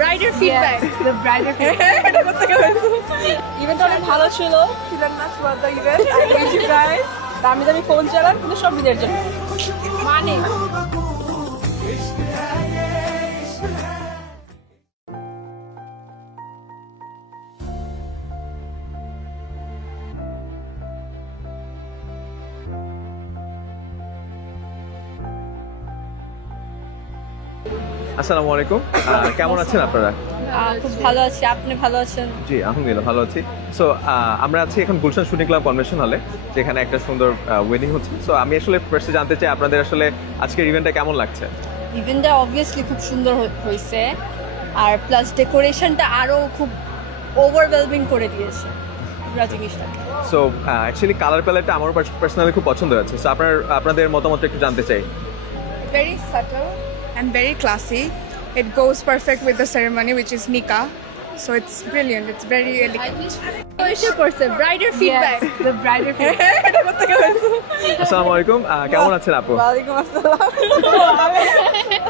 ব্রাইডের feedback The brighter এটা করতে গেছে ইভেন্টটা অনেক ভালো ছিল event I get you guys দামি দামি ফোন চালান কিন্তু সব বিদের জন্য মানে আসসালামু আলাইকুম কেমন আছেন আপনারা? খুব ভালো আছি আপনি ভালো আছেন জি আলহামদুলিল্লাহ ভালো আছি। সো আমরা আছি এখন গুলশান শুটিং ক্লাব কনভেনশন হলে, যেখানে একটা সুন্দর ওয়েডিং হচ্ছে। সো আমি আসলে ফার্স্টে জানতে চাই আপনাদের আসলে আজকের ইভেন্টটা কেমন লাগছে? ইভেন্টটা অবভিয়াসলি খুব সুন্দর হয়েছে আর প্লাস ডেকোরেশনটা আরো খুব ওভারওয়েলমিং করে দিয়েছে পুরো জিনিসটাকে। সো অ্যাকচুয়ালি কালার প্যালেটটা আমার পার্সোনালি খুব পছন্দ হয়েছে। সো আপনাদের মতামত একটু জানতে চাই। very subtle and very classy. It goes perfect with the ceremony, which is nikah. So it's brilliant. It's very elegant. ব্রাইডের ফিডব্যাক The brighter এটা করতে গেছে আসসালামু আলাইকুম কেমন আছেন আপু? ওয়ালাইকুম আসসালাম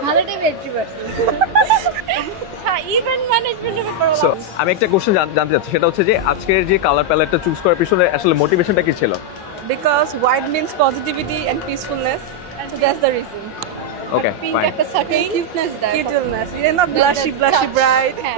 ভালোটাই বেশি ইভেন্ট ম্যানেজমেন্টের ব্যাপারে সো আমি একটা কোশ্চেন জানতে চাচ্ছি, সেটা হচ্ছে যে আজকের যে কালার প্যালেটটা চুজ করার পিছনে আসলে মোটিভেশনটা কি ছিল? because white means positivity and peacefulness so that's the reason okay pink fine. একটা certain cuteness দেয় cuteness. You're not blushy bright. হ্যাঁ